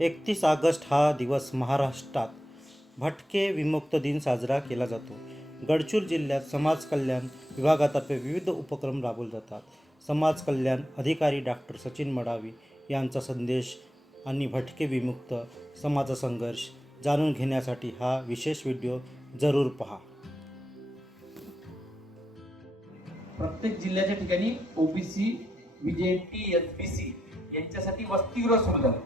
एकतीस ऑगस्ट हा दिवस महाराष्ट्रात भटके विमुक्त दिन साजरा केला जातो. गडचूर जिल्ह्यात समाज कल्याण विभागातर्फे विविध उपक्रम राबवले जातात. समाज कल्याण अधिकारी डॉक्टर सचिन मडावी यांचा संदेश आणि भटके विमुक्त समाज संघर्ष जाणून घेण्यासाठी हा विशेष व्हिडिओ जरूर पहा. प्रत्येक जिल्ह्याच्या ठिकाणी ओबीसी बीजेटी एसबीसी यांच्यासाठी वसतिगृह सुरू झालं.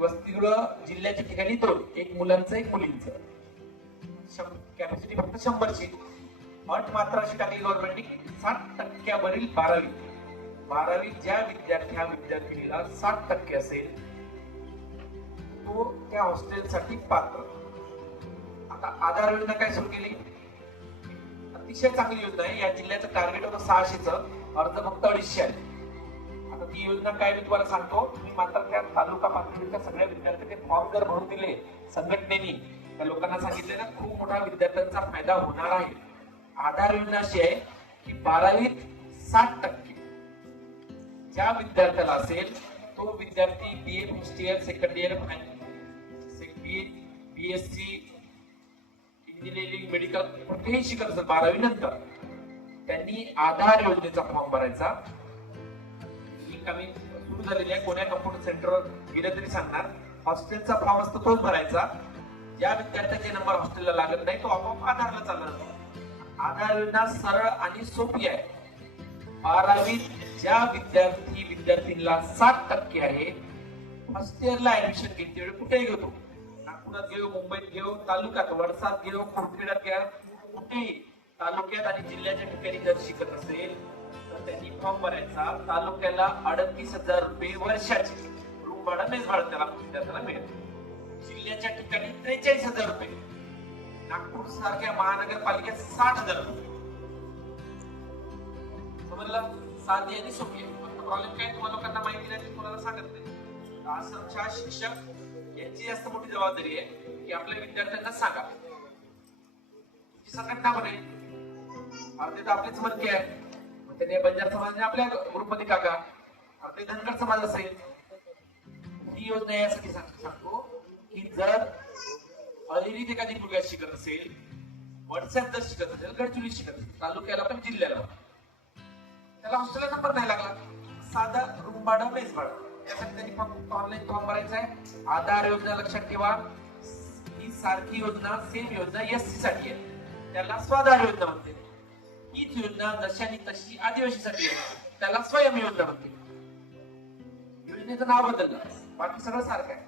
वसतिगृह जिल्ह्याच्या ठिकाणी दोन एक मुलांचं एक मुलींचं. कॅपॅसिटी फक्त शंभरची. अट मात्र अशी टाकली गव्हर्नमेंटने साठ टक्क्यावरील बारावी. बारावी ज्या विद्यार्थ्या विद्यार्थिनीला साठ टक्के असेल तो त्या हॉस्टेलसाठी पात्र. आता आधार योजना काय सुरू केली? अतिशय चांगली योजना आहे. या जिल्ह्याचं टार्गेट होतं सहाशेचं. अर्ज फक्त अडीचशे आले आता ती योजना काय मी तुम्हाला सांगतो. मी मात्र त्या तालुका सगळ्या विद्यार्थ्यांनी फॉर्म जर भरून दिले संघटनेनी त्या लोकांना सांगितले ना खूप मोठा विद्यार्थ्यांचा फायदा होणार आहे. आधार योजना अशी आहे की बारावीत साठ टक्के. ज्या विद्यार्थ्याला असेल तो विद्यार्थी B A first year second year B S C engineering medical कुठेही शिकत असेल बारावी नंतर त्यांनी आधार योजनेचा फॉर्म भरायचा. ही कमी सुरू झालेली आहे. कोण्या कम्प्युटर सेंटर गेलं तरी सांगणार हॉस्टेलचा फॉर्म असतो तोच भरायचा. ज्या विद्यार्थ्याचे नंबर हॉस्टेलला लागत नाही तो आपोआप आधारला चालणार आधार योजना सरळ आणि सोपी आहे. बारावीत ज्या विद्यार्थी विद्यार्थींना सात टक्के आहे फर्स्ट इयरला ऍडमिशन घेते वेळी कुठेही घेतो. नागपुरात घेऊ मुंबईत घेऊ तालुक्यात वडसात घेऊ कुरखेड्यात घ्या कुठेही तालुक्यात आणि जिल्ह्याच्या ठिकाणी जर शिकत असेल तर त्यांनी फॉर्म भरायचा. तालुक्याला अडतीस हजार रुपये वर्षाचे. भाडं मेस भाडं त्याला विद्यार्थ्याला मिळेल. जिल्ह्याच्या ठिकाणी त्रेचाळीस हजार रुपये. नागपूर सारख्या महानगरपालिकेत साठ हजार रुपये. समजलं? साधी आणि सोपी. आहे फक्त प्रॉब्लेम काय तुम्हाला लोकांना माहिती नाही ते कोणाला सांगत नाही. आश्रमच्या शिक्षक यांची जास्त मोठी जबाबदारी आहे की आपल्या विद्यार्थ्यांना सांगा. तुमची संघटना पण आहे. अर्धे तर आपलेच मनके आहे मग त्याने बंजार समाजाने आपल्या ग्रुपमध्ये टाका अर्धे धनगर समाज असेल. योजना यासाठी सांगतो की जर अहिरीत एखादी मुलगा शिकत असेल व्हॉट्सअप जर शिकत असेल गडचिरोली शिकत असेल तालुक्याला पण जिल्ह्याला त्याला हॉस्टेलला नंबर नाही लागला. साधा रूम भाडं मेस भाडं त्यासाठी त्यांनी फक्त ऑनलाईन फॉर्म भरायचा आहे. आधार योजना लक्षात ठेवा. ही सारखी योजना सेम योजना एस सी साठी आहे. त्याला स्वाधार योजना म्हणते. हीच योजना जशानी तशी आदिवासीसाठी आहे. त्याला स्वयं योजना म्हणते. योजनेचं नाव बदललं. बाकी सगळं सारखं आहे.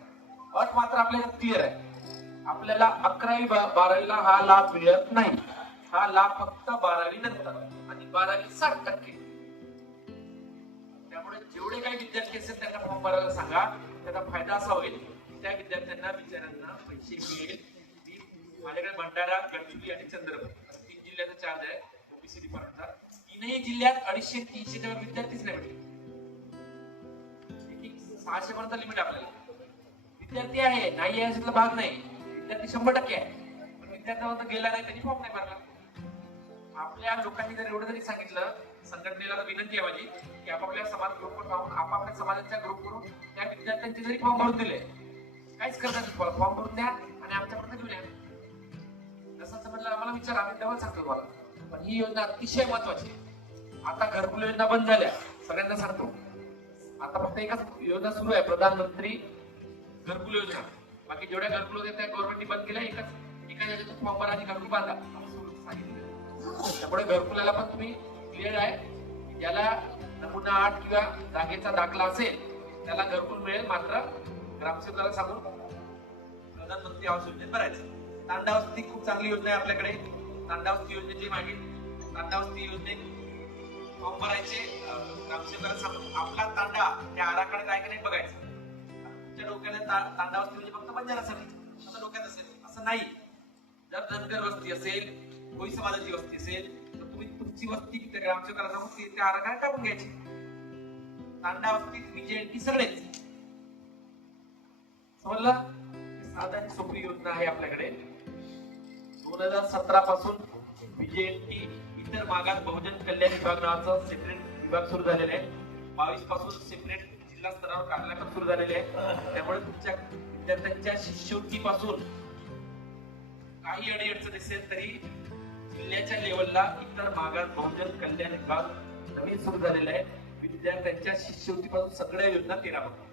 अट मात्र आपल्याला क्लिअर आहे. आपल्याला अकरावी बारावीला हा लाभ मिळत नाही. हा लाभ फक्त बारावी नंतर आणि बारावी साठ टक्के. त्यामुळे जेवढे काही विद्यार्थी असेल त्यांना फॉर्म भरायला सांगा. त्याचा फायदा असा होईल त्या विद्यार्थ्यांना विचारांना पैसे मिळेल. माझ्याकडे भंडारा गडचिरोली आणि चंद्रपूर. तीन जिल्ह्याचा चार्ज आहे. ओबीसी डिपार्टमेंटचा तीनही जिल्ह्यात अडीचशे तीनशे विद्यार्थीच नाही भेटले. सहाशे पर्यंत लिमिट आपल्याला. विद्यार्थी आहे नाही आहे अशातला भाग नाही. विद्यार्थी शंभर टक्के आहे. पण विद्यार्थ्यांना गेला नाही त्यांनी फॉर्म नाही भरला. आपल्या लोकांनी जर एवढं जरी सांगितलं संघटनेला तर विनंती आहे माझी की आपापल्या समाज ग्रुपवर राहून आपापल्या समाजाच्या ग्रुप करून त्या विद्यार्थ्यांचे जरी फॉर्म भरून दिले काहीच करतात फॉर्म भरून द्या आणि आमच्यापर्यंत घेऊन या. जसं समजलं आम्हाला विचार आम्ही तेव्हा सांगतो तुम्हाला. पण ही योजना अतिशय महत्वाची आहे. आता घरकुल योजना बंद झाल्या. सगळ्यांना सांगतो. आता फक्त एकच योजना सुरू आहे प्रधानमंत्री घरकुल योजना. बाकी जेवढ्या घरकुल होत्या त्या गव्हर्नमेंटने बंद केल्या एकच एका याच्यातून फॉर्म भरा आणि घरकुल बांधा. सांगितलं. त्यामुळे घरकुलाला पण तुम्ही क्लिअर आहे. ज्याला नमुना आठ किंवा जागेचा दाखला असेल त्याला घरकुल मिळेल मात्र ग्रामसेवकाला सांगून. प्रधानमंत्री आवास योजनेत भरायचं. तांडावस्ती खूप चांगली योजना आहे आपल्याकडे. तांडावस्ती योजनेची मागे तांडावस्ती योजनेत फॉर्म भरायचे ग्रामसेवकाला सांगून आपला तांडा त्या आराखड्यात आहे की नाही बघायचं? तुमच्या डोक्याला तांडा वस्ती म्हणजे फक्त बंजारासाठी असं डोक्यात असेल. असं नाही. जर धनगर वस्ती असेल कोळी समाजाची वस्ती असेल तर तुम्ही तुमची वस्ती त्या ग्रामसेवकाला सांगून ती त्या आराखड्यात टाकून घ्यायची. तांडा वस्तीत विजयंती सगळेच समजलं? साधारण सोपी योजना आहे आपल्याकडे. दोन हजार सतरा पासून विजयंती इतर भागात बहुजन कल्याण विभाग नावाचा सेपरेट विभाग सुरू झालेला आहे. बावीसपासून सेपरेट जिल्हा स्तरावर कार्यालय सुरू झालेले आहे. त्यामुळे तुमच्या विद्यार्थ्यांच्या शिष्यवृत्तीपासून काही अडीअडचण असेल तरी जिल्ह्याच्या लेवलला इतर भागात बहुजन कल्याण विभाग नवीन सुरू झालेला आहे. विद्यार्थ्यांच्या शिष्यवृत्तीपासून सगळ्या योजना केल्या होत्या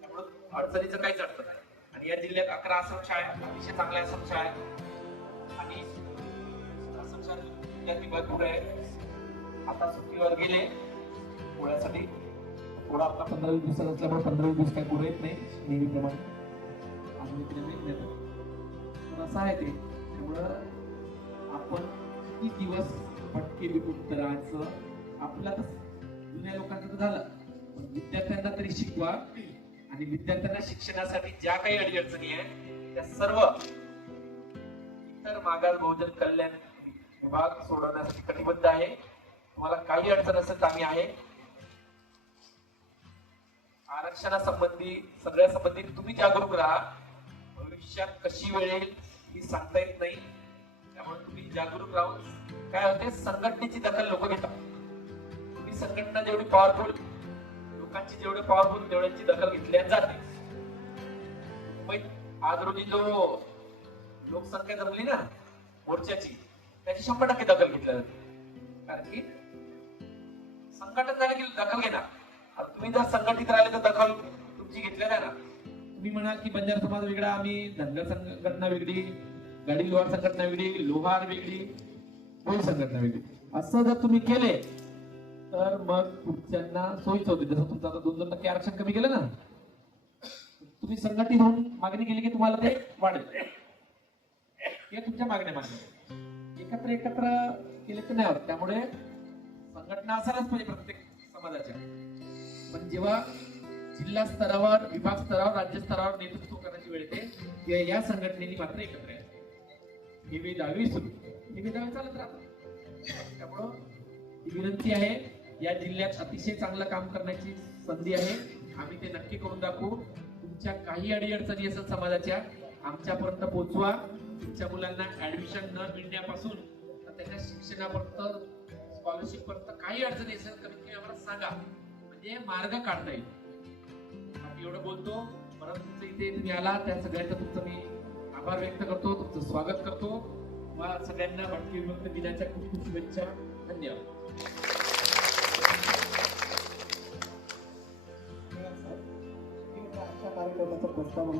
त्यामुळे अडचणीचं काहीच अडचण नाही. आणि या जिल्ह्यात अकरा आश्रमशाळा आहे. अतिशय चांगल्या आश्रमशाळा आहे आणि आश्रमशाळा विद्यार्थी भरपूर आहे. आता सुट्टीवर गेले. पोळ्यासाठी पोळा आपला पंधरा वीस दिवसाचा असल्यामुळे पंधरा वीस दिवस काही पुढे येत नाही. नेहमीप्रमाणे अजून इकडे पण असं आहे ते. त्यामुळं आपण किती दिवस भटके करायचं? आपल्या तर जुन्या लोकांचं तर झालं. पण विद्यार्थ्यांना तरी शिकवा. आणि विद्यार्थ्यांना शिक्षणासाठी ज्या काही अडीअडचणी आहेत त्या सर्व इतर मागास बहुजन कल्याण विभाग सोडवण्यासाठी कटिबद्ध आहे. तुम्हाला काही अडचण असेल तर आम्ही आहे. आरक्षणासंबंधी सगळ्या संबंधित तुम्ही जागरूक राहा. भविष्यात कशी वेळ येईल ही सांगता येत नाही. त्यामुळे तुम्ही जागरूक राहून काय होते? संघटनेची दखल लोक घेतात. तुम्ही संघटना जेवढी पॉवरफुल लोकांची जेवढी पॉवरफुल तेवढ्यांची दखल घेतल्या जाते. मुंबईत आज रोजी जो लोकसंख्या जमली ना मोर्चाची त्याची शंभर टक्के दखल घेतल्या जाते. कारण की संघटन झालं की दखल घेणार. आता तुम्ही जर संघटित राहिले तर दखल तुमची घेतल्या जाणार तुम्ही म्हणाल की बंजार समाज वेगळा आम्ही धनगर संघटना वेगळी गाडी लोहार संघटना वेगळी लोहार वेगळी कोळी संघटना वेगळी. असं जर तुम्ही केले तर मग पुढच्यांना सोयीच होते जसं तुमचं आता दोन दोन टक्के आरक्षण कमी केलं ना तुम्ही संघटित होऊन मागणी केली की तुम्हाला ते वाढेल. हे तुमच्या मागण्या मागण्या एकत्र एकत्र केले की नाही होत? त्यामुळे संघटना असायलाच पाहिजे प्रत्येक समाजाच्या पण जेव्हा जिल्हा स्तरावर विभाग स्तरावर राज्य स्तरावर नेतृत्व करण्याची वेळ येते तेव्हा या संघटनेनी मात्र एकत्र यायचं हे दावी सुरू. हे दावी चालत राहतात त्यामुळं ही विनंती आहे या जिल्ह्यात अतिशय चांगलं काम करण्याची संधी आहे. आम्ही ते नक्की करून दाखवू. तुमच्या काही अडीअडचणी असेल समाजाच्या आमच्यापर्यंत पोहोचवा. तुमच्या मुलांना ऍडमिशन न मिळण्यापासून त्यांच्या शिक्षणापर्यंत स्कॉलरशिप पर्यंत काही अडचणी असेल कमीत कमी आम्हाला सांगा. म्हणजे मार्ग काढता येईल. आम्ही एवढं बोलतो परत तुमचं इथे तुम्ही आला त्या सगळ्यांचा तुमचं मी आभार व्यक्त करतो तुमचं स्वागत करतो. वा सगळ्यांना भटकी विभक्त दिनाच्या खूप खूप शुभेच्छा. धन्यवाद. कार्यक्रमाचा प्रस्ताव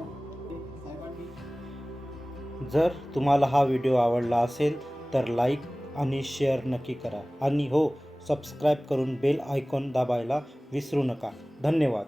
जर तुम्हाला हा व्हिडिओ आवडला असेल तर लाईक आणि शेअर नक्की करा. आणि हो सबस्क्राईब करून बेल आयकॉन दाबायला विसरू नका. धन्यवाद.